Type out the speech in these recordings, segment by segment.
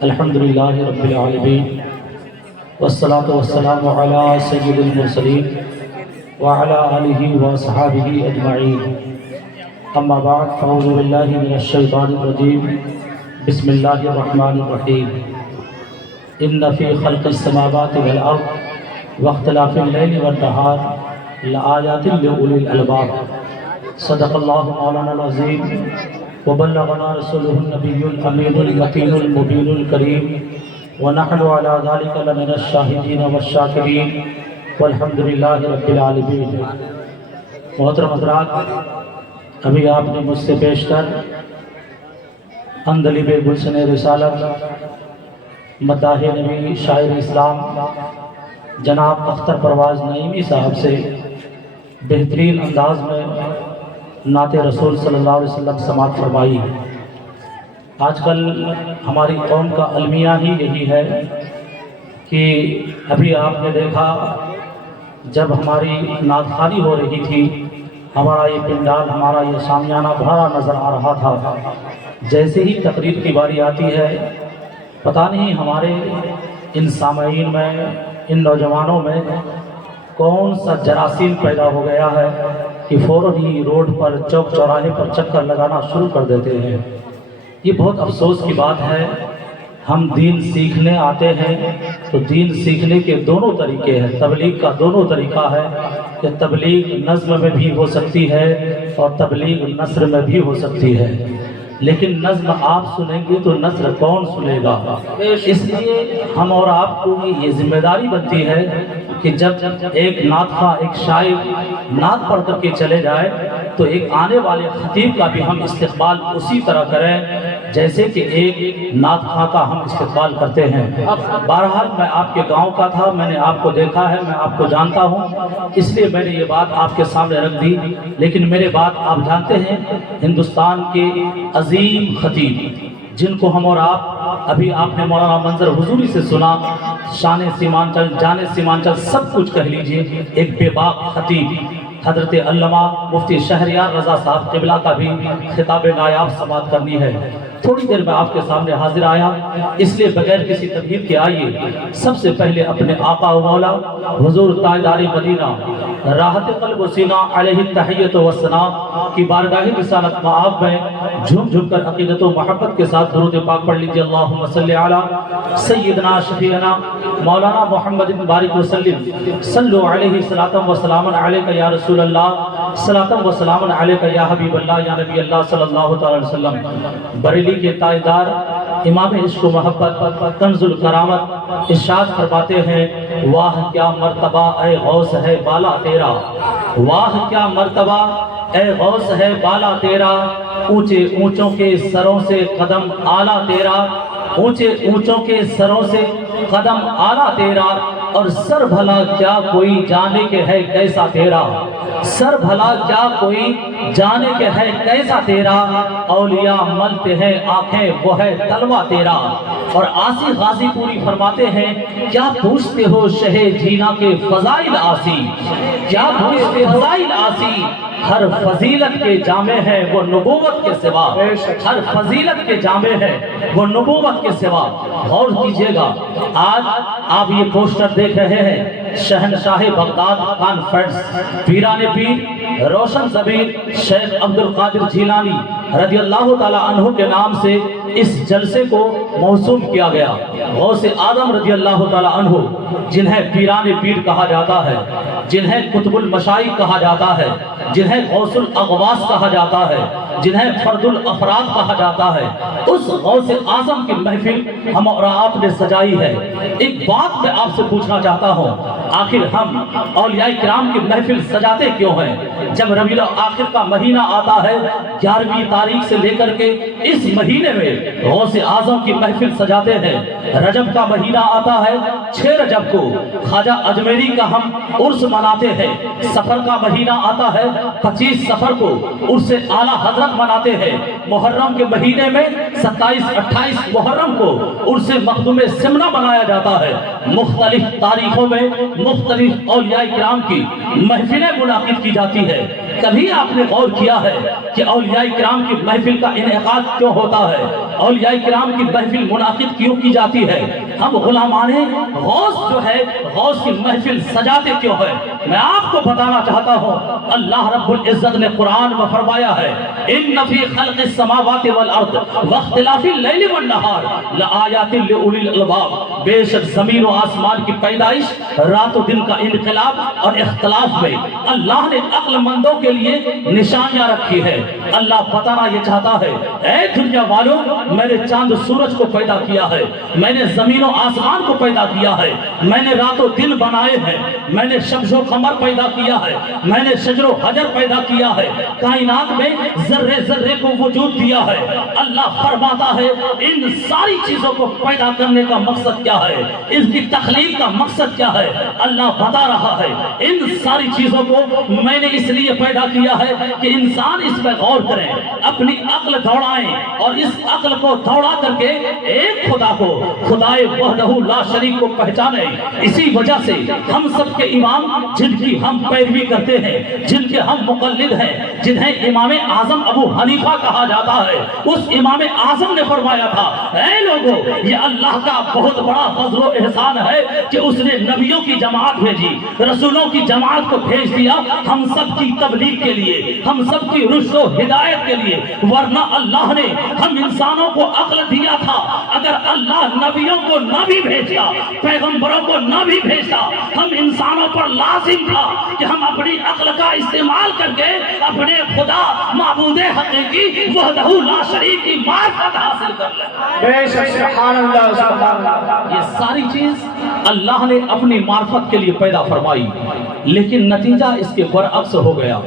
الحمدللہ رب العالمین والصلاة والسلام علی سید المرسلین وعلی آلہ وصحابہ اجمعین، اما بعد فاعوذ باللہ من الشیطان الرجیم، بسم اللہ الرحمن الرحیم۔ ان فی خلق السماوات والارض واختلاف اللیل والنہار لآیات لأولی الالباب۔ صدق اللہ مولانا العظیم وبلغنا رسوله النبی الامین المتین المبین الکریم، ونحن على ذلك لمن الشاہدین والشاکرین والحمدللہ رب العالمین۔ محترم حضرات، ابھی آپ نے مجھ سے پیش کر اندلیب گلشن رسالت مداح نبی شاعر اسلام جناب اختر پرواز نعیمی صاحب سے بہترین انداز میں نعت رسول صلی اللہ علیہ وسلم سماعت فرمائی۔ آج کل ہماری قوم کا المیہ ہی یہی ہے کہ ابھی آپ نے دیکھا جب ہماری نعت خوانی ہو رہی تھی، ہمارا یہ پنڈال، ہمارا یہ شامیانہ بھرا نظر آ رہا تھا۔ جیسے ہی تقریر کی باری آتی ہے، پتہ نہیں ہمارے ان سامعین میں، ان نوجوانوں میں کون سا جراثیم پیدا ہو گیا ہے کہ فوراً ہی روڈ پر، چوک چوراہے پر چکر لگانا شروع کر دیتے ہیں۔ یہ بہت افسوس کی بات ہے۔ ہم دین سیکھنے آتے ہیں تو دین سیکھنے کے دونوں طریقے ہیں۔ تبلیغ کا دونوں طریقہ ہے کہ تبلیغ نظم میں بھی ہو سکتی ہے اور تبلیغ نثر میں بھی ہو سکتی ہے، لیکن نظم آپ سنیں گے تو نثر کون سنے گا؟ اس لیے ہم اور آپ کو یہ ذمہ داری بنتی ہے کہ جب ایک نعت خواں، ایک شاعر نعت پڑھ کر کے چلے جائے تو ایک آنے والے خطیب کا بھی ہم استقبال اسی طرح کریں جیسے کہ ایک نعت خواں کا ہم استقبال کرتے ہیں۔ بہرحال میں آپ کے گاؤں کا تھا، میں نے آپ کو دیکھا ہے، میں آپ کو جانتا ہوں، اس لیے میں نے یہ بات آپ کے سامنے رکھ دی۔ لیکن میرے بات آپ جانتے ہیں، ہندوستان کے عظیم خطیب جن کو ہم اور آپ، ابھی آپ نے مولانا منظر حضوری سے سنا، شان سیمانچل، جان سیمانچل، سب کچھ کہہ لیجئے، ایک بے باک خطیب حضرت علامہ مفتی شہریار رضا صاحب قبلہ کا بھی خطاب نایاب سماعت کرنی ہے۔ تھوڑی دیر میں آپ کے سامنے حاضر آیا، اس لیے بغیر کسی تمہید کے آئیے سب سے پہلے اپنے آقا و مولا حضور تاجدار مدینہ راحت قلب و سینہ علیہ التحیۃ و ثنا کی بارگاہ رسالت مآب میں جھوم جھوم کر عقیدت و محبت کے ساتھ درود پاک پڑھ لیجیے۔ اللہم صلی علی سیدنا شفیعنا مولانا محمد بارک وسلم، صلو علیہ صلاۃ و سلام علیک یا رسول اللہ، صلاۃ و سلام علیک یا حبیب اللہ، یا نبی اللہ صلی اللہ تعالی وسلم۔ بریلی کے تاجدار امام عشق و محبت کنز الکرامت ارشاد فرماتے ہیں، واہ کیا مرتبہ اے غوث ہے بالا تیرا، واہ کیا مرتبہ اے غوث ہے بالا تیرا، اونچے اونچوں کے سروں سے قدم اعلیٰ تیرا، اونچے اونچوں کے سروں سے قدم اعلیٰ تیرا، اور سر بھلا کیا کوئی جانے کے ہے کیسا تیرا، سر بھلا کیا کوئی جانے کے ہے کیسا تیرا، اولیاء ملتے ہیں آنکھیں وہ ہے تلوہ تیرا۔ اور آسی غازی پوری فرماتے ہیں، کیا پوچھتے ہو شہ جینا کے فضائل آسی، کیا پوچھتے ہو فضائل آسی، ہر فضیلت کے جامع ہے وہ نبوت کے سوا، ہر فضیلت کے جامع ہے وہ نبوت کے سوا۔ غور کیجئے گا، آج آپ یہ پوسٹر دیکھ رہے ہیں، شہنشاہ بغداد کانفرنس، پیران پیر روشن ضمیر شیخ عبد القادر جیلانی رضی اللہ تعالی عنہ کے نام سے اس جلسے کو موسوم کیا گیا۔ غوث اعظم رضی اللہ تعالی عنہ جنہیں پیران پیر کہا جاتا ہے، جنہیں قطب المشائخ کہا جاتا ہے، جنہیں غوث الاغواث کہا جاتا ہے، جنہیں فرد الافراد کہا جاتا ہے، اس غوث اعظم کی محفل ہم اور آپ نے سجائی ہے۔ ایک بات میں آپ سے پوچھنا چاہتا ہوں، آخر ہم اولیاء کرام کی محفل سجاتے کیوں ہیں؟ جب ربیع الاخر کا مہینہ آتا ہے، 11ویں تاریخ سے لے کر کے اس مہینے میں غوث اعظم کی محفل سجاتے ہیں۔ رجب کا مہینہ آتا ہے، 6 رجب کو خواجہ اجمیری کا ہم عرس مناتے ہیں۔ سفر کا مہینہ آتا ہے، 25 سفر کو عرس اعلیٰ حضرت مناتے ہیں۔ محرم کے مہینے میں 27-28 محرم کو عرس مخدوم سمنہ منایا جاتا ہے۔ مختلف تاریخوں میں مختلف اولیاء کرام کی محفلیں منعقد کی جاتی ہے۔ کبھی آپ نے غور کیا ہے کہ اولیاء کرام کی محفل کا انعقاد کیوں ہوتا ہے؟ اولیاء کرام کی محفل منعقد کیوں کی جاتی ہے؟ ہم غلامان غوث جو ہے غوث کی محفل سجاتے کیوں ہے؟ میں آپ کو بتانا چاہتا ہوں، اللہ رب العزت نے قرآن میں فرمایا ہے ان فی خلق السماوات والارض واختلاف اللیل والنہار لآیات لأولی الالباب، بے شک زمین و آسمان کی پیدائش، رات و دن کا انقلاب اور اختلاف میں اللہ نے عقل مندوں کے لیے نشانیاں رکھی ہے۔ اللہ بتانا یہ چاہتا ہے اے دنیا والوں، میں نے چاند سورج کو پیدا کیا ہے، میں نے زمین و آسمان کو پیدا کیا ہے، میں نے رات و دن بنائے ہیں، میں نے شمس و قمر پیدا کیا ہے، میں نے شجر و حجر پیدا کیا ہے، کائنات میں ذرے ذرے کو وجود دیا ہے۔ اللہ فرماتا ہے ان ساری چیزوں کو پیدا کرنے کا مقصد کیا ہے، اس کی تخلیق کا مقصد کیا ہے؟ اللہ بتا رہا ہے ان ساری چیزوں کو میں نے اس لیے پیدا کیا ہے کہ انسان اس پہ غور کریں، اپنی عقل دوڑائیں اور اس عقل کو دوڑا کر کے ایک خدا کو، خدائے وحدہ لا شریک کو پہچانیں۔ اسی وجہ سے ہم سب کے امام جن کی ہم پیروی کرتے ہیں، جن کے ہم مقلد ہیں، جنہیں امام اعظم ابو حنیفہ کہا جاتا ہے، اس امام اعظم نے فرمایا تھا اے لوگوں، یہ اللہ کا بہت بڑا فضل و احسان ہے کہ اس نے نبیوں کی جماعت بھیجی، رسولوں کی جماعت کو بھیج دیا ہم سب کی تبلیغ کے لیے، ہم سب کی رشد و ہدایت کے لیے، ورنہ اللہ نے ہم انسانوں کو عقل دیا تھا، اگر اللہ نبیوں کو نہ بھی بھیجتا، پیغمبروں کو نہ بھی بھیجتا، ہم انسانوں پر لازم تھا کہ ہم اپنی عقل کا استعمال کر کے اپنے خدا معبود حقیقی وحدہ لا شریک کی معرفت حاصل کر لیں۔ بے شک سبحان اللہ سبحان اللہ۔ یہ ساری چیز اللہ نے اپنی معرفت کے لیے پیدا فرمائی، لیکن نتیجہ اس کے برعکس ہو گیا۔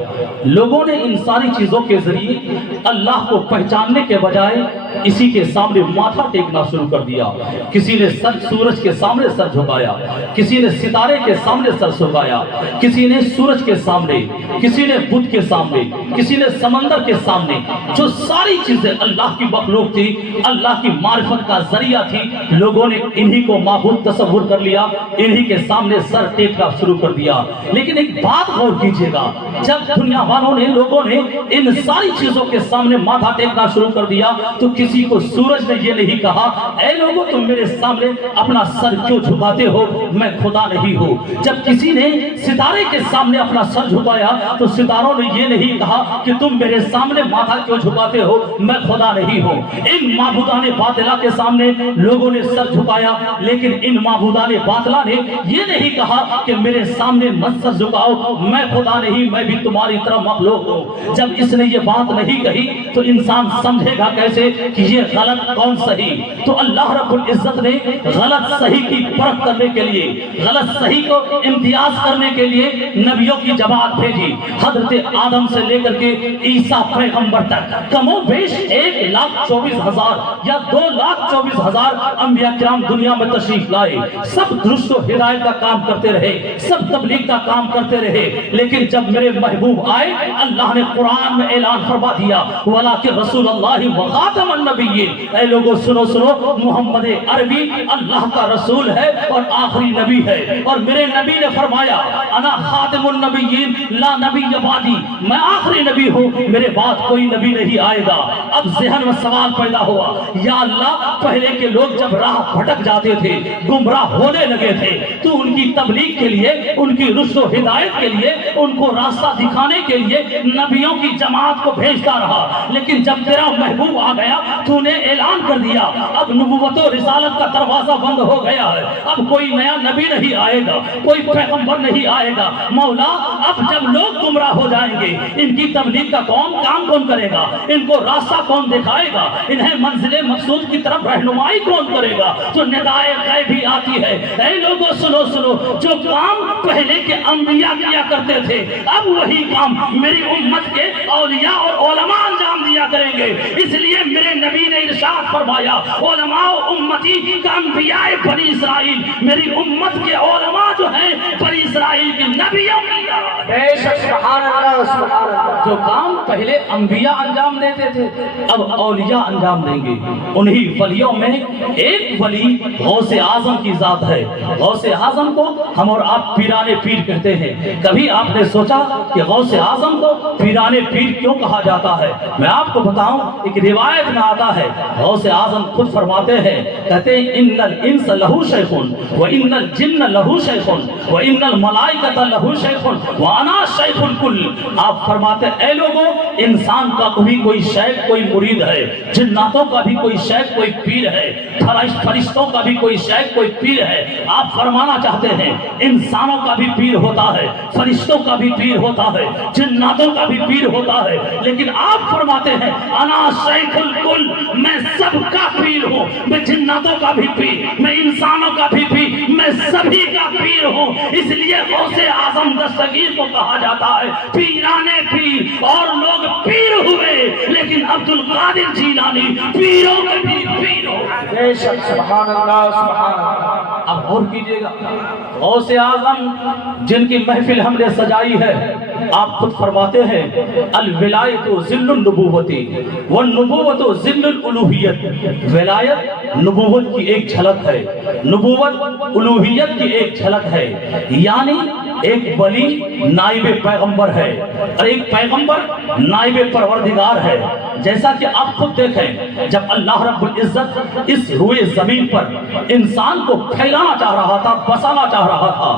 لوگوں نے ان ساری چیزوں کے ذریعے اللہ کو پہچاننے کے بجائے اسی کے سامنے ماتھا ٹیکنا شروع کر دیا۔ کسی نے سورج کے سامنے سر جھکایا، کسی نے ستارے کے سامنے سر جھکایا، کسی نے سورج کے سامنے، کسی نے بدھ کے سامنے، کسی نے سمندر کے سامنے۔ جو ساری چیزیں اللہ کی مخلوق تھی، اللہ کی معرفت کا ذریعہ تھی، لوگوں نے انہی کو معبود تصور کر لیا، انہی کے سامنے سر ٹیکنا شروع کر دیا۔ لیکن ایک بات غور کیجئے گا، جب دنیا والوں نے، لوگوں نے ان ساری چیزوں کے سامنے ماتھا ٹیکنا شروع کر دیا تو کسی کو سورج نے یہ نہیں کہا اے لوگوں تم میرے سامنے اپنا سر کیوں جھکاتے ہو، میں خدا نہیں ہوں۔ جب کسی نے ستارے کے سامنے اپنا سر جھکایا تو ستاروں نے یہ نہیں کہا کہ تم میرے سامنے ماتھا کیوں جھکاتے ہو، میں خدا نہیں ہوں۔ ان معبودان باطلہ کے سامنے لوگوں نے سر جھکایا، لیکن ان معبودان باطلہ نے یہ نہیں کہا کہ میرے سامنے مت سر جھکاؤ، میں خدا نہیں، میں بھی تمہاری طرح مخلوق ہوں۔ جب اس نے یہ بات نہیں کہی تو انسان سمجھے گا کیسے کہ یہ غلط کون صحیح؟ تو اللہ رب العزت نے غلط صحیح کی پرکھ کرنے کے لیے، غلط صحیح کو امتیاز کرنے کے لیے نبیوں کی جماعت بھیجی۔ حضرت آدم سے لے کر کے عیسیٰ پیغمبر تک کم و بیش 1,24,000 یا 2,24,000 انبیاء کرام دنیا میں تشریف لائے، سب درست و ہدایت کا کام کرتے رہے، سب تبلیغ کا کام کرتے رہے، لیکن جب میرے محبوب آئے اللہ نے قرآن میں اعلان فرما دیا وَلَٰكِن رسول اللہ وخاتم النبیین، اے لوگوں سنو سنو، محمد عربی اللہ کا رسول ہے اور آخری نبی ہے، اور میرے نبی نے فرمایا انا خاتم النبیین لا نبی بعدی، میں آخری نبی ہوں، میرے بعد کوئی نبی نہیں آئے گا۔ اب ذہن میں سوال پیدا ہوا یا اللہ پہلے کے لوگ جب راہ بھٹک جاتے تھے، گمراہ ہونے لگے تھے، تو ان کی تبلیغ کے لیے، ان کی رشد و ہدایت کے لیے، ان کو راستہ دکھانے کے لیے نبیوں کی جماعت کو بھیجتا رہا، لیکن جب تیرا محبوب آ گیا تو نے اعلان کر دیا اب نبوت و رسالت کا دروازہ بند ہو گیا ہے، اب کوئی نیا نبی نہیں آئے گا، کوئی پیغمبر نہیں آئے گا۔ مولا اب جب لوگ گمراہ ہو جائیں گے، ان کی تبلیغ کا کام کون کرے گا؟ ان کو راستہ کون دکھائے گا؟ انہیں منزل مقصود کی طرف رہنمائی کون کرے گا؟ تو ندائے غیبی آتی ہے، اے لوگوں سنو سنو، جو کام پہلے کے انبیاء کیا کرتے تھے اب وہی کام میری امت کے اولیاء اور علماء انجام دیا کریں گے۔ اس لیے میرے نبی نے ارشاد ارشاد فرمایا علماء امتی کا انبیاء بنی اسرائیل، میری امت کے علماء جو ہیں بنی اسرائیل کے نبیوں کی طرح۔ بے شک سبحان اللہ سبحان اللہ۔ جو کام پہلے انبیاء انجام دیتے تھے اب اولیاء انجام دیں گے۔ انہی ولیوں میں ایک ولی غوث اعظم کی ذات ہے۔ غوث اعظم کو ہم اور آپ پیران پیر کہتے ہیں۔ کبھی آپ نے سوچا کہ غوث اعظم کو پیران پیر کیوں کہا جاتا ہے؟ میں آپ کو بتاؤں، ایک روایت میں آتا ہے غوث اعظم خود فرماتے ہیں، کہتے ہیں ان الانس لہو شیخ وان الجن لہو شیخ وان الملائکۃ لہو شیخ وانا شیخ الکل۔ آپ فرماتے ہیں اے لوگوں، انسان کا بھی کوئی شیخ کوئی مرید ہے، جناتوں کا بھی کوئی شیخ کوئی پیر ہے، فرشتوں کا بھی کوئی شیخ کوئی پیر ہے۔ آپ فرمانا چاہتے ہیں انسانوں کا بھی پیر ہوتا ہے، فرشتوں کا بھی پیر ہوتا ہے، جناتوں کا بھی پیر ہوتا ہے، لیکن آپ فرماتے ہیں انا شیخ الکل، میں سب کا پیر ہوں، میں جناتوں کا بھی پیر، میں انسانوں کا بھی پیر، میں سبھی کا پیر ہوں۔ اس لیے غوث اعظم دستگیر کو کہا جاتا ہے پیرانے پیر، اور لوگ پیر ہوئے لیکن عبد القادر جیلانی پیروں کے بھی پیر ہو۔ بے شک سبحان اللہ سبحان اللہ۔ اب غور کیجئے گا، غوث اعظم جن کی محفل ہم نے سجائی ہے، آپ خود فرماتے ہیں الولایت ظل النبوت والنبوت ظل الالوہیت۔ ولایت نبوت کی ایک جھلک ہے، نبوت الوہیت کی ایک جھلک ہے، یعنی ایک ولی نائب پیغمبر ہے اور ایک پیغمبر نائب پروردگار ہے۔ جیسا کہ آپ خود دیکھیں، جب اللہ رب العزت اس روئے زمین پر انسان کو پھیلانا چاہ رہا تھا، بسانا چاہ رہا تھا،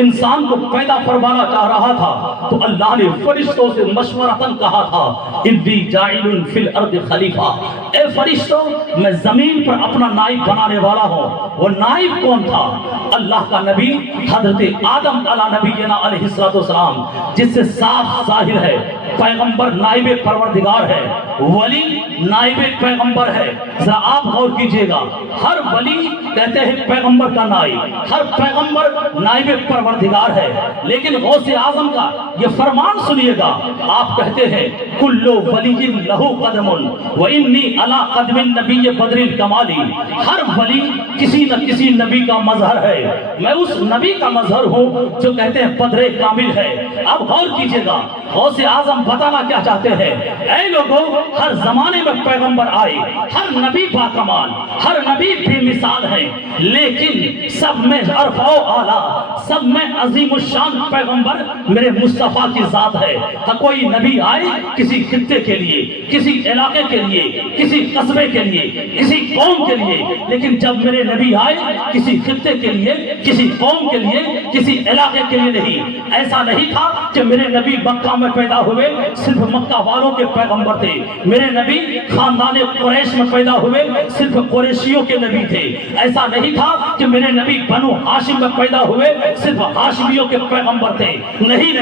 انسان کو پیدا فرمانا چاہ رہا تھا، تو اللہ نے فرشتوں سے مشورتاً کہا تھا انی جاعل فی الارض خلیفہ، اے فرشتوں میں زمین پر اپنا نائب بنانے والا ہوں۔ وہ نائب کون تھا؟ اللہ کا نبی حضرت آدم علیہ نبینا علیہ السلام، جس سے صاف ظاہر ہے پیغمبر نائب پروردگار ہے، ولی نائب پیغمبر ہے۔ ذرا آپ غور کیجئے گا، ہر ولی کہتے ہیں پیغمبر کا نائب، ہر پیغمبر نائب پروردگار ہے، لیکن غوث اعظم کا یہ فرمان سنیے گا، آپ کہتے ہیں کل ولی لہو قدم وانی علی قدم النبی بدر الکمالی۔ ہر ولی کسی نہ کسی نبی کا مظہر ہے، میں اس نبی کا مظہر ہوں جو کہتے ہیں بدر کامل ہے۔ اب غور کیجئے گا، غوث اعظم بتانا کیا چاہتے ہیں، اے لوگوں ہر زمانے میں پیغمبر آئے، ہر نبی باکمال، ہر نبی بے مثال ہے، لیکن سب میں عرفہ و اعلیٰ، سب میں عظیم الشان پیغمبر میرے مصطفیٰ کی ذات ہے۔ کوئی نبی آئے کسی خطے کے لیے، کسی علاقے کے لیے، کسی قصبے کے لیے، کسی قوم کے لیے، لیکن جب میرے نبی آئے کسی خطے کے لیے، کسی قوم کے لیے، کسی علاقے کے لیے نہیں۔ ایسا نہیں تھا کہ میرے نبی مکہ میں پیدا ہوئے صرف مکہ والوں کے پیغمبر تھے، میرے نبی خاندان قریش میں پیدا ہوئے صرف قریشیوں کے نبی تھے۔ ایسا نہیں تھا کہ میرے نبی بنو ہاشم میں پیدا ہوئے صرف ہاشمیوں کے پیغمبر تھے، نہیں،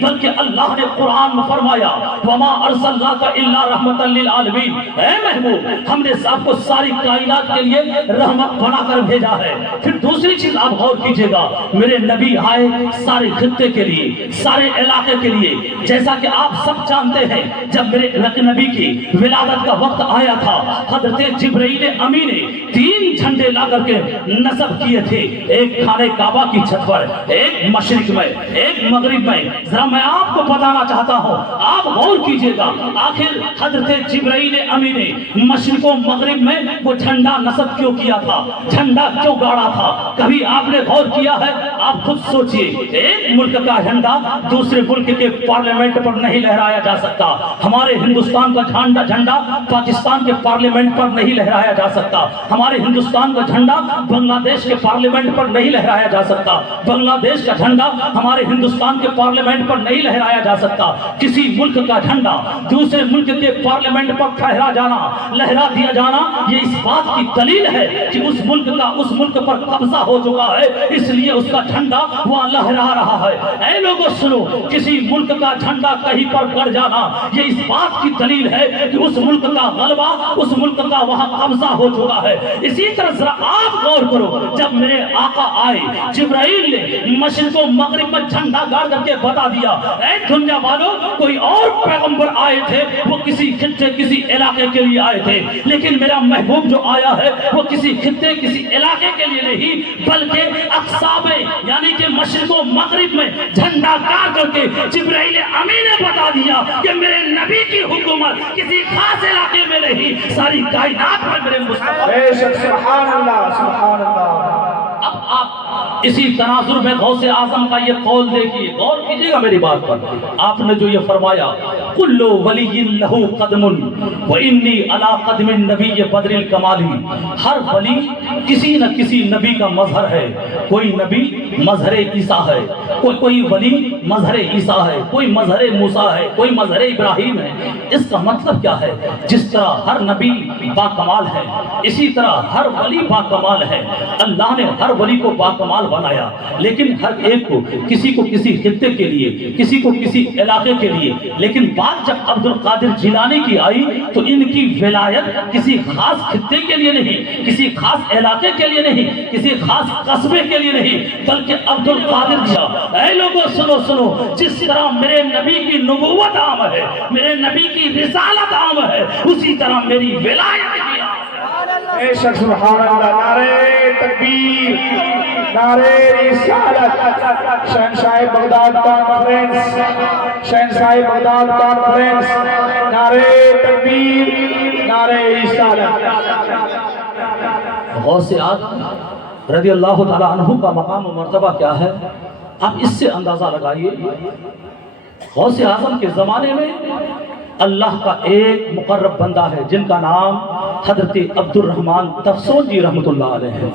بلکہ اللہ نے قرآن میں فرمایا وما ارسلناک الا رحمتا للعالمین، اے محبوب ہم نے آپ کو ساری کائنات کے لیے رحمت بنا کر بھیجا ہے۔ پھر دوسری چیز آپ غور کیجئے گا، میرے نبی آئے سارے خطے کے لیے، سارے علاقے کے لیے۔ جیسا کہ آپ سب جانتے ہیں جب میرے نبی کی ولادت کا وقت آیا تھا، حضرت جبرائیل امی نے 3 جھنڈے لا کر کے نصب کیے تھے، ایک خانہ کعبہ کی چھت پر، ایک مشرق میں، ایک مغرب میں۔ ذرا میں آپ کو بتانا چاہتا ہوں، آپ غور کیجئے گا، آخر حضرت جبرائیل امی نے مشرق و مغرب میں وہ جھنڈا نصب کیوں کیا تھا، جھنڈا کیوں گاڑا تھا؟ کبھی آپ نے غور کیا ہے؟ آپ خود سوچئے، ایک ملک کا جھنڈا دوسرے ملک کے پارلیمنٹ پر نہیں لہرایا جا سکتا، ہمارے ہندوستان کا جھنڈا پاکستان کے پارلیمنٹ پر نہیں لہرایا جا سکتا، ہمارے ہندوستان کا جھنڈا بنگلہ دیش کے پارلیمنٹ پر نہیں لہرایا جا سکتا، بنگلہ دیش کا جھنڈا ہمارے ہندوستان کے پارلیمنٹ پر نہیں لہرایا جا سکتا۔ کسی ملک کا جھنڈا دوسرے ملک کے پارلیمنٹ پر لہرا دیا جانا، یہ اس بات کی دلیل ہے کہ اس ملک پر قبضہ ہو چکا ہے، اس لیے اس کا جھنڈا وہاں لہرا رہا ہے۔ اے لوگوں سنو، کسی ملک کا کا جھنڈا کہیں پر گڑ جانا یہ اس بات کی دلیل ہے کہ اس ملک کا غلبہ، اس ملک کا وہاں قبضہ ہو چکا ہے۔ اسی طرح ذرا آپ غور کرو، جب میرے آقا آئے جبرائیل نے مشرق و مغرب میں جھنڈا گاڑ کر کے بتا دیا، اے دنیا والوں کوئی اور پیغمبر آئے تھے وہ کسی خطے کسی علاقے کے لیے آئے تھے، لیکن میرا محبوب جو آیا ہے وہ کسی خطے کسی علاقے کے لیے نہیں بلکہ اقصاب یعنی کہ مشرق و مغرب میں جھنڈا گاڑ کر کے جبرائیل امین نے بتا دیا کہ میرے نبی کی حکومت کسی خاص علاقے میں نہیں، ساری کائنات میں میرے مصطفیٰ۔ بے شک سبحان اللہ سبحان اللہ۔ اب آپ اسی تناظر میں غوث اعظم کا یہ قول دیکھیے، غور کیجیے گا میری بات پر۔ آپ نے جو یہ فرمایا کل ولی لہ قدم وانی علی قدم النبی بدر الکمال، ہر ولی کسی نہ کسی نبی کا مظہر ہے، کوئی نبی مظہر عیسیٰ ہے، کوئی ولی مظہر عیسیٰ ہے، کوئی مظہر موسیٰ ہے، کوئی مظہر ابراہیم ہے۔ اس کا مطلب کیا ہے؟ جس طرح ہر نبی باکمال ہے اسی طرح ہر ولی باکمال ہے۔ اللہ نے ہر ولی کو باکمال بنایا، لیکن ہر ایک کو کسی خطے کے لیے، کسی کو کسی علاقے کے لیے۔ لیکن بات جب عبد القادر جیلانی کی آئی تو ان کی ولایت کسی خاص خطے کے لیے نہیں، کسی خاص علاقے کے لیے نہیں، کسی خاص قصبے کے لیے نہیں، بلکہ عبد القادر دیا۔ اے لوگوں سنو، جس طرح میرے نبی کی نبوت عام ہے، میرے نبی کی رسالت عام ہے، اسی طرح میری ولایت بھی عام ہے۔ بے شک سبحان اللہ۔ نعرہ تکبیر، نعرہ رسالت، شہنشاہ بغداد کانفرنس، شہنشاہ بغداد کانفرنس، نعرہ تکبیر، نعرہ رسالت۔ غوث اعظم رضی اللہ تعالیٰ عنہ کا مقام و مرتبہ کیا ہے آپ اس سے اندازہ لگائیے۔ غوث اعظم کے زمانے میں اللہ کا ایک مقرب بندہ ہے جن کا نام حضرت عبد الرحمن تفسونجی رحمۃ اللہ علیہ ہے۔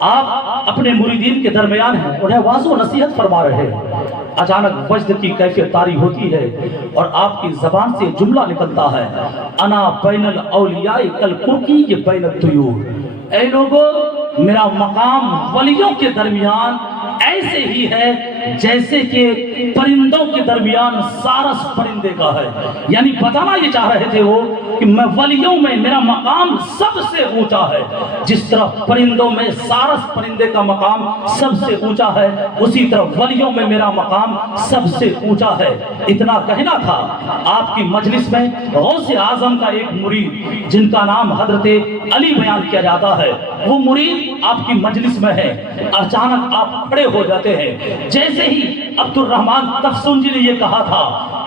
آپ اپنے مریدین کے درمیان ہیں، انہیں واضح و نصیحت فرما رہے ہیں۔ اچانک وجد کی کیفیت طاری ہوتی ہے اور آپ کی زبان سے جملہ نکلتا ہے، انا بین الاولیاء کالقرقی بین الطیور۔ اے لوگو میرا مقام ولیوں کے درمیان ایسے ہی ہے جیسے کہ پرندوں کے درمیان سارس پرندے کا ہے۔ یعنی بتانا یہ چاہ رہے تھے وہ کہ میں ولیوں میں میرا مقام سب سے اونچا ہے، جس طرح پرندوں میں سارس پرندے کا مقام سب سے اونچا ہے اسی طرح ولیوں میں میرا مقام سب سے اونچا ہے۔ اتنا کہنا تھا، آپ کی مجلس میں غوث اعظم کا ایک مرید جن کا نام حضرت علی بیان کیا جاتا ہے، وہ مرید آپ کی مجلس میں ہے۔ اچانک آپ کھڑے ہو جاتے ہیں، جیسے ہی عبد الرحمن تفسونجی نے یہ کہا تھا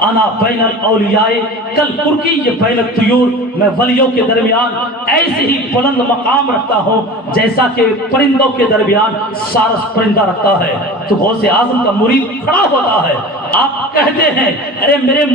انا بین الاولیاء کالقرقی بین الطیور، میں ولیوں کے درمیان ایسے ہی بلند مقام رکھتا ہوں جیسا کہ پرندوں کے درمیان سارس پرندہ رکھتا ہے۔ تو غوث اعظم کا مرید کھڑا ہوتا ہے، آپ کہتے ہیں ارے میرے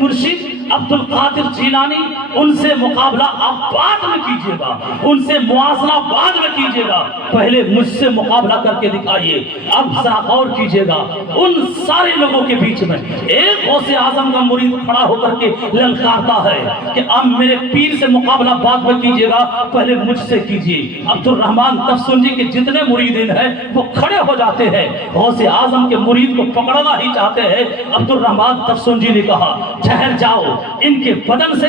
مرشد عبد القادر جیلانی، ان سے مقابلہ آپ بعد میں کیجئے گا، ان سے موازنہ بعد میں کیجئے گا، پہلے مجھ سے مقابلہ کر کے دکھائیے۔ اب ذرا غور کیجئے گا، ان سارے لوگوں کے بیچ میں ایک غوث اعظم کا مرید کھڑا ہو کر کے للکارتا ہے کہ اب میرے پیر سے مقابلہ بعد میں کیجئے گا، پہلے مجھ سے کیجئے۔ عبد الرحمن تفسونجی کے جتنے مریدین ہیں وہ کھڑے ہو جاتے ہیں، غوث اعظم کے مرید کو پکڑنا ہی چاہتے ہیں۔ عبد الرحمن تفسونجی نے کہا ٹھہر جاؤ، ان کے بدن سے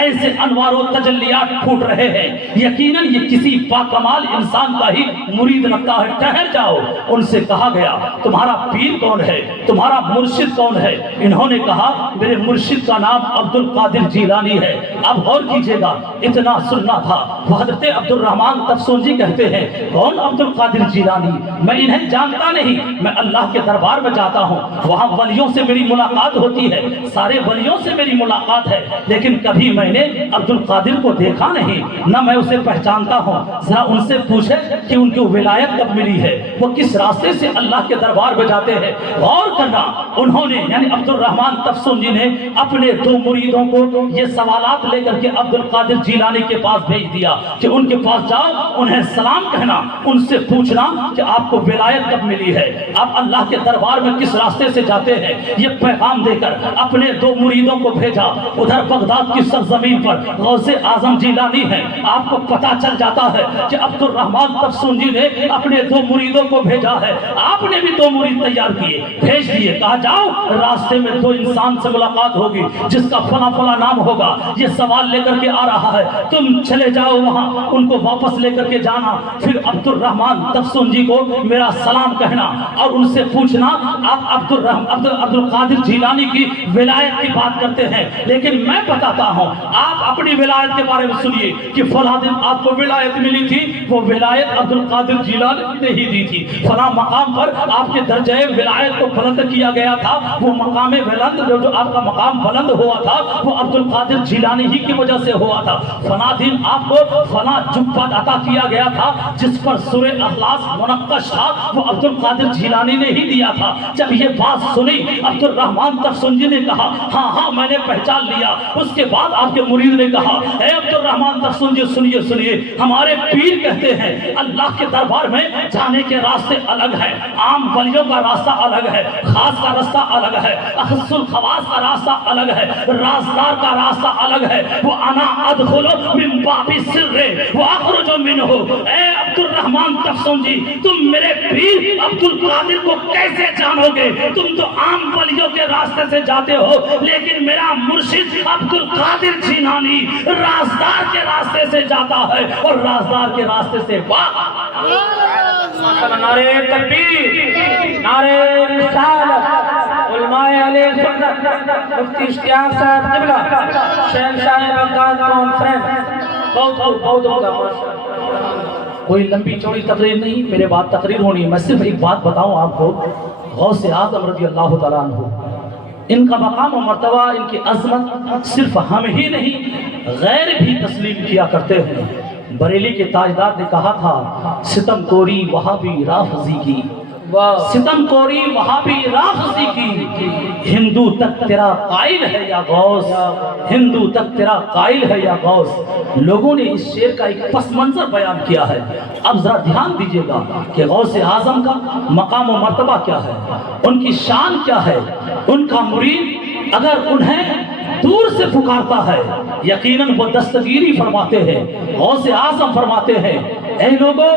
ایسے انوار و تجلیات پھوٹ رہے ہیں، یقیناً یہ کسی باکمال انسان کا ہی مرید لگتا ہے، ٹھہر جاؤ۔ ان سے کہا گیا تمہارا پیر کون ہے، تمہارا مرشد کون ہے؟ انہوں نے کہا میرے مرشد کا نام عبد القادر جیلانی ہے۔ اب غور کیجئے گا، اتنا سننا تھا۔ حضرت عبد الرحمن تفسونجی کہتے ہیں کون عبد القادر جیلانی؟ میں انہیں جانتا نہیں، میں اللہ کے دربار میں جاتا ہوں، وہاں ولیوں سے میری ملاقات ہوتی ہے، سارے ولیوں سے میری ملاقات ہے، لیکن کبھی میں نے عبد القادر کو دیکھا نہیں، نہ میں اسے پہچانتا ہوں۔ ذرا ان سے پوچھے کہ ان کو ولایت کب ملی ہے، وہ کس راستے سے اللہ کے دربار میں جاتے ہیں۔ غور کرنا، انہوں نے یعنی عبد الرحمن تفسونجی نے اپنے دو مریدوں کو یہ سوالات لے کر کے عبد القادر جیلانی کے پاس بھیج دیا کہ ان کے پاس جاؤ، انہیں سلام کہنا، ان سے پوچھنا کہ آپ کو ولایت کب ملی ہے، آپ اللہ کے دربار میں کس راستے سے جاتے ہیں۔ ہے یہ پیغام دے کر اپنے 2 مریدوں کو بھیجا ادھر بغداد کی سرزمین پر غوث اعظم جیلانی ہے آپ کو پتا چل جاتا ہے کہ عبد الرحمن تفسونجی نے اپنے 2 مریدوں کو بھیجا ہے آپ نے بھی 2 مرید تیار کیے بھیج دیے کہا جاؤ راستے میں 2 انسان سے ملاقات ہوگی جس کا فلاں فلاں نام ہوگا یہ سوال لے کر کے آ رہا ہے تم چلے جاؤ وہاں ان کو واپس لے کر کے جانا پھر عبد الرحمن تفسونجی کو میرا سلام کہنا اور ان سے پوچھنا آپ عبد القادر جیلانی کی ولایت کی بات کرتے ہیں لیکن میں بتاتا ہوں آپ اپنی ولایت کے بارے میں سنیے کہ فلاں دن آپ کو ولایت ملی تھی وہ ولایت عبد القادر جیلانی نے ہی دی تھی فلاں مقام پر آپ کے درجہ ولایت کو بلند کیا گیا تھا وہ مقام بلند جو آپ کا مقام بلند ہوا تھا وہ عبد القادر جیلانی ہی کی وجہ سے ہوا تھا فلاں دن آپ کو فلاں جبہ عطا کیا گیا تھا جس پر سورہ اخلاص منقش تھا وہ عبد القادر جیلانی نے ہی دیا تھا جب یہ بات سنی عبد الرحمن تفسونجی نے کہا ہاں میں نے پہچان لیا اس کے بعد آپ کے مرید نے کہا اے عبد الرحمن تفسونجی سنیے ہمارے پیر کہتے ہیں اللہ کے دربار میں جانے کے راستے الگ ہیں عام ولیوں کا راستہ الگ ہے خاص کا راستہ الگ ہے اخص الخواص کا راستہ الگ ہے رازدار کا راستہ الگ ہے وہ انا ادخل من باب السر واخرج منہ اے عبد الرحمن تفسونجی تم میرے پیر عبد القادر کو کیسے جانو گے تم تو عام ولیوں کے راستے سے جاتے ہو لیکن میرا مرشد عبد القادر جیلانی رازدار کے راستے سے جاتا ہے اور رازدار کے راستے سے نعرے تکبیر نعرے رسالت علماء علیہ سنت مفتی اشتیاق صاحب قبلہ شہنشاہ بغداد کانفرنس بہت کوئی لمبی چوڑی تقریر نہیں میرے بعد تقریر ہونی ہے میں صرف ایک بات بتاؤں آپ کو غوث اعظم رضی اللہ تعالیٰ عنہ ان کا مقام و مرتبہ ان کی عظمت صرف ہم ہی نہیں غیر بھی تسلیم کیا کرتے ہیں بریلی کے تاجدار نے کہا تھا ستم کوری وہابی رافضی کی ستم کوری وہابی رافضی کی ہندو تک تیرا قائل ہے یا غوث ہندو تک تیرا قائل ہے یا غوث لوگوں نے اس شعر کا ایک پس منظر بیان کیا ہے اب ذرا دھیان دیجئے گا کہ غوث اعظم کا مقام و مرتبہ کیا ہے ان کی شان کیا ہے ان کا مرید اگر انہیں دور سے پکارتا ہے یقیناً وہ دستگیری فرماتے ہیں غوث اعظم فرماتے ہیں اے لوگوں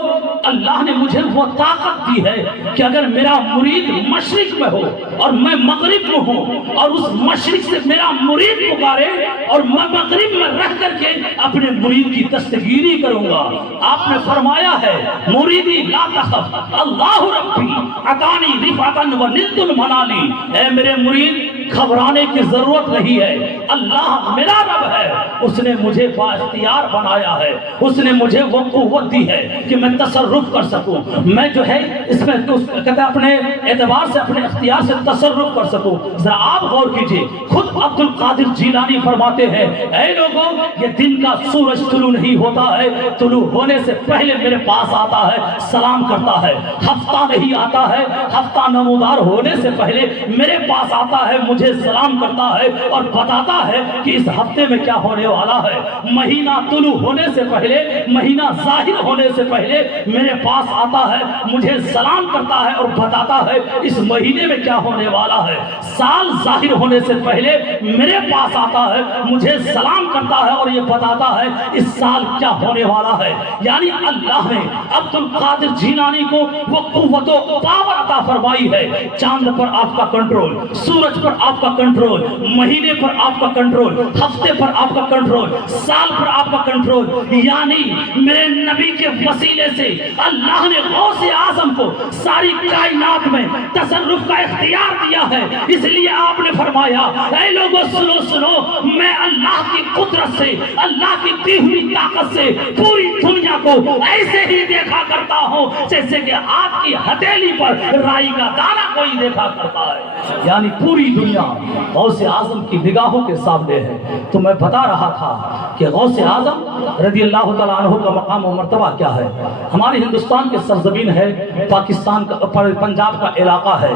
اللہ نے مجھے وہ طاقت دی ہے کہ اگر میرا مرید مشرق میں ہو اور میں مغرب میں ہوں اور اس مشرق سے میرا مرید پکارے اور میں مغرب میں رہ کر کے اپنے مرید کی دستگیری کروں گا آپ نے فرمایا ہے مریدی لا تخف اللہ ربی عطانی رفعتاً و نلت المنالی اے میرے مرید گھبرانے کی ضرورت نہیں ہے اللہ میرا رب ہے اس نے مجھے بااختیار بنایا ہے اس نے مجھے وہ قوت دی ہے کہ میں تصرف کر سکوں میں جو ہے اس میں کہتے ہیں اپنے اعتبار سے اپنے اختیار سے تصرف کر سکوں ذرا آپ غور کیجئے خود عبد القادر جیلانی فرماتے ہیں اے لوگوں یہ دن کا سورج طلوع نہیں ہوتا ہے طلوع ہونے سے پہلے میرے پاس آتا ہے سلام کرتا ہے ہفتہ نہیں آتا ہے ہفتہ نمودار ہونے سے پہلے میرے پاس آتا ہے مجھے سلام کرتا ہے اور بتاتا ہے کہ اس ہفتے میں کیا ہونے والا ہے مہینہ طلوع ہونے سے پہلے مہینہ ظاہر ہونے سے پہلے میرے پاس آتا ہے مجھے سلام کرتا ہے اور بتاتا ہے اس مہینے میں کیا ہونے والا ہے سال ظاہر ہونے سے پہلے میرے پاس آتا ہے مجھے سلام کرتا ہے اور یہ بتاتا ہے اس سال کیا ہونے والا ہے یعنی اللہ نے عبد القادر جیلانی کو وہ قوت و پاور عطا فرمائی ہے چاند پر آپ کا کنٹرول سورج پر آپ کا کنٹرول مہینے پر آپ کا کنٹرول ہفتے پر آپ کا کنٹرول سال پر آپ کا کنٹرول یعنی میرے نبی کے وسیلے سے اللہ نے غوث اعظم کو ساری کائنات میں تصرف کا اختیار دیا ہے اس لیے آپ نے فرمایا اے لوگوں سنو میں اللہ کی قدرت سے اللہ کی دی ہوئی طاقت سے پوری دنیا کو ایسے ہی دیکھا کرتا ہوں جیسے کہ ہاتھ کی ہتھیلی پر رائی کا دانہ کوئی دیکھا کرتا ہے یعنی پوری دنیا غوث اعظم کی نگاہوں کے سامنے ہے تو میں بتا رہا تھا کہ غوث اعظم رضی اللہ تعالیٰ عنہ کا مقام و مرتبہ کیا ہے ہمارے ہندوستان کے سرزمین ہے پاکستان کا پنجاب کا علاقہ ہے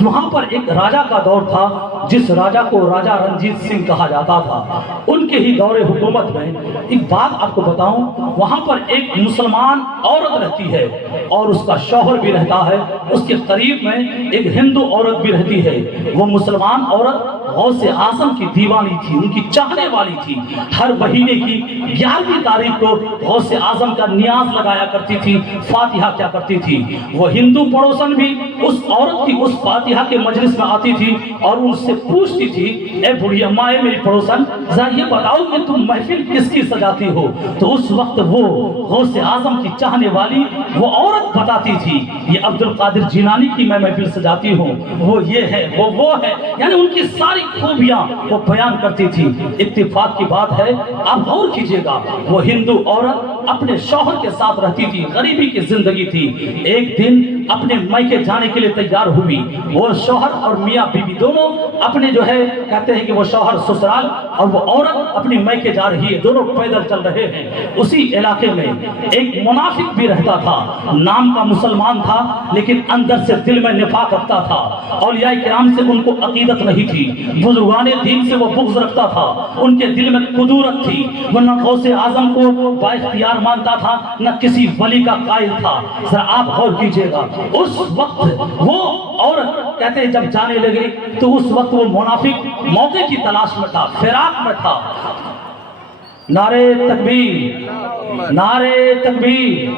وہاں پر ایک راجہ کا دور تھا جس راجا کو راجا رنجیت سنگھ کہا جاتا تھا، ان کے ہی دور حکومت میں ایک بات آپ کو بتاؤں، وہاں پر ایک مسلمان عورت رہتی ہے اور اس کا شوہر بھی رہتا ہے، اس کے قریب میں ایک ہندو عورت بھی رہتی ہے۔ وہ مسلمان عورت غوث اعظم کی دیوانی تھی، ان کی چاہنے والی تھی، ہر مہینے کی 11ویں تاریخ کو غوث اعظم کا نیاز لگایا کرتی تھی، فاتحہ کیا کرتی تھی۔ وہ ہندو پڑوسن بھی اس عورت کی اس فاتحہ کے مجلس میں آتی تھی اور ان سے پوچھتی تھی، اے بڑھیا ماں، میری پڑوسن، ذرا یہ بتاؤ کہ تم محفل کس کی سجاتی ہو؟ تو اس وقت وہ غوث اعظم کی چاہنے والی وہ عورت بتاتی تھی، یہ عبد القادر جیلانی کی میں محفل سجاتی ہوں، وہ یہ ہے، وہ ہے، یعنی ان کی ساری خوبیاں وہ بیان کرتی تھی۔ اتفاق کی بات ہے، آپ غور کیجئے گا، وہ ہندو عورت اپنے شوہر کے ساتھ رہتی تھی، غریبی کی زندگی تھی۔ ایک دن اپنے میکے جانے کے لیے تیار ہوئی، وہ شوہر اور میاں بیوی دونوں اپنے جو ہے کہتے ہیں کہ وہ شوہر سسرال اور وہ عورت اپنی میکے جا رہی ہے، دونوں پیدل چل رہے ہیں۔ اسی علاقے میں ایک منافق بھی رہتا تھا، نام کا مسلمان تھا لیکن اندر سے دل میں نفاق رکھتا تھا، اولیاء کرام سے ان کو عقیدت نہیں تھی، بزرگان دین سے وہ بغض رکھتا تھا، ان کے دل میں قدورت تھی، وہ نہ غوث اعظم کو بااختیار مانتا تھا، نہ کسی ولی کا قائل تھا۔ ذرا آپ غور کیجئے گا، اس وقت وہ عورت کہتے ہیں جب جانے لگے تو اس وقت وہ منافق موقع کی تلاش میں تھا، فراق میں تھا۔ نعرے تکبیر، نعرے تکبیر،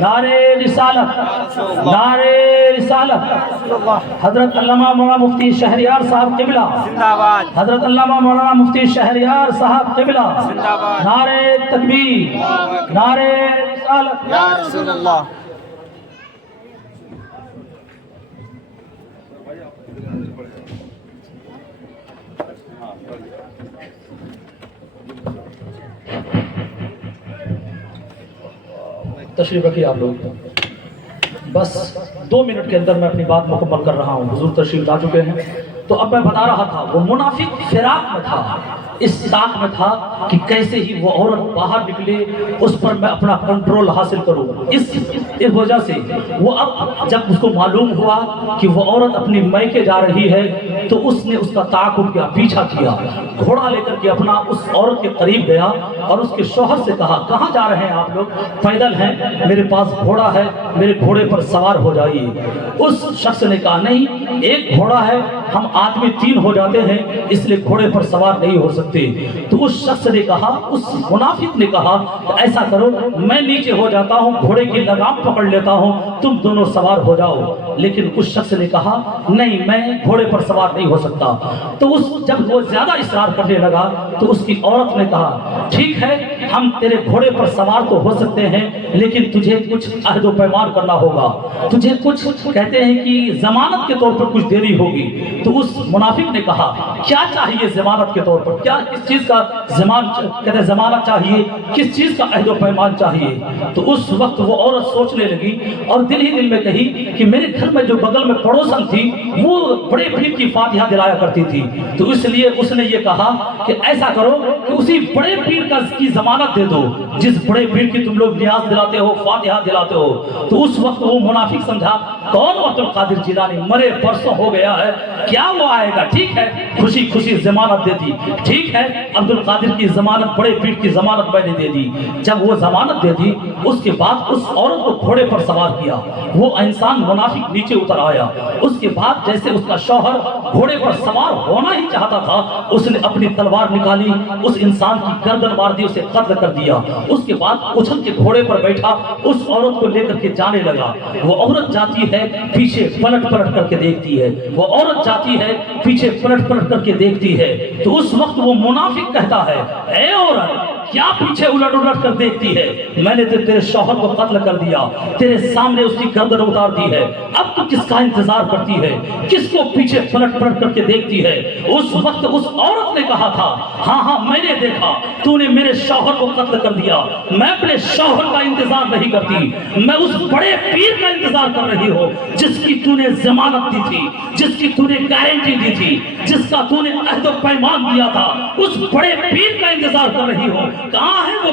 نعرے رسالت، نعرے رسالت۔ حضرت علامہ مولانا مفتی شہریار صاحب قبلہ، حضرت علامہ مولانا مفتی شہریار صاحب قبلہ، نعرے تکبیر، نعرے رسالت۔ یا رسول اللہ۔ تشریف رکھیے آپ لوگ، بس 2 منٹ کے اندر میں اپنی بات مکمل کر رہا ہوں، حضور تشریف لا چکے ہیں۔ تو اب میں بتا رہا تھا وہ منافق فراق میں تھا، اس ساکھ میں تھا کہ کیسے ہی وہ عورت باہر نکلے، اس پر میں اپنا کنٹرول حاصل کروں۔ اس وجہ سے وہ اب جب اس کو معلوم ہوا کہ وہ عورت اپنی میکے جا رہی ہے تو اس نے اس کا تعاقب کیا، پیچھا کیا، گھوڑا لے کر کے اپنا اس عورت کے قریب گیا اور اس کے شوہر سے کہا، کہاں جا رہے ہیں آپ لوگ؟ پیدل ہیں، میرے پاس گھوڑا ہے، میرے گھوڑے پر سوار ہو جائیے۔ اس شخص نے کہا نہیں، ایک گھوڑا ہے، ہم آدمی 3 ہو جاتے ہیں، اس لیے گھوڑے پر سوار نہیں ہو سکتے۔ تو اس شخص نے کہا، اس منافق نے کہا، ایسا کرو میں نیچے ہو جاتا ہوں، گھوڑے کی لگام پکڑ لیتا ہوں، تم دونوں سوار ہو جاؤ۔ لیکن اس شخص نے کہا نہیں، میں گھوڑے پر سوار نہیں ہو سکتا۔ تو جب وہ زیادہ اصرار کرنے لگا تو اس کی عورت نے کہا ٹھیک ہے، ہم تیرے گھوڑے پر سوار تو ہو سکتے ہیں لیکن تجھے کچھ عہد و پیمان کرنا ہوگا، تجھے کچھ کہتے ہیں کہ ضمانت کے طور پر کچھ دینی ہوگی۔ تو اس منافق نے کہا کیا چاہیے ضمانت کے طور پر، کیا کس چیز کا ضمانت چاہیے، کس چیز کا عہد و پیمان چاہیے؟ تو اس وقت وہ عورت سوچنے لگی اور دل ہی دل میں کہی کہ میرے گھر میں جو بغل میں پڑوسن تھی وہ بڑے پیر کی فاتحہ دلایا کرتی تھی، تو اس لیے اس نے یہ کہا کہ ایسا کرو کہ اسی بڑے پیر کی ضمانت دے دو، جس بڑے پیر کی تم لوگ نیاز دلاتے ہو، فاتحہ دلاتے ہو۔ تو اس وقت وہ منافق سمجھا کون عبد القادر جیلانی، مرے برسوں ہو گیا ہے، کیا وہ آئے گا؟ ٹھیک ہے، خوشی خوشی ضمانت دے دی، ٹھیک ہے، عبد القادر کی ضمانت، بڑے پیر کی ضمانت میں نے دے دی۔ جب وہ ضمانت دے دی اس کے بعد اس عورت کو گھوڑے پر سوار کیا، وہ انسان منافق نیچے اتر آیا۔ اس کے بعد جیسے اس کا شوہر گھوڑے پر سوار ہونا ہی چاہتا تھا، اس نے اپنی تلوار نکالی، اس انسان کی گردن مار دی، اسے قتل کر دیا۔ اس کے بعد اچھل کے گھوڑے پر بیٹھا اس عورت کو لے کر کے جانے لگا۔ وہ عورت جاتی ہے، پیچھے پلٹ پلٹ کر کے دیکھتی ہے، وہ عورت جاتی ہے، پیچھے پلٹ پلٹ کر کے دیکھتی ہے۔ تو اس وقت وہ منافق کہتا ہے اے عورت، کیا پیچھے الٹ الٹ کر دیکھتی ہے؟ میں نے تیرے شوہر کو قتل کر دیا، تیرے سامنے اس کی گردن اتار دی ہے، اب تو کس کا انتظار کرتی ہے؟ کس کو پیچھے پلٹ پلٹ کر کے دیکھتی ہے؟ اس وقت اس عورت نے کہا تھا ہاں ہاں میں نے دیکھا، تو نے میرے شوہر کو قتل کر دیا، میں اپنے شوہر کا انتظار نہیں کرتی، میں اس بڑے پیر کا انتظار کر رہی ہوں جس کی تو نے ضمانت دی تھی، جس کی تو نے گارنٹی دی تھی، جس کا تو نے عہد و پیمان دیا تھا، اس بڑے پیر کا انتظار کر رہی ہوں۔ کہاں ہے وہ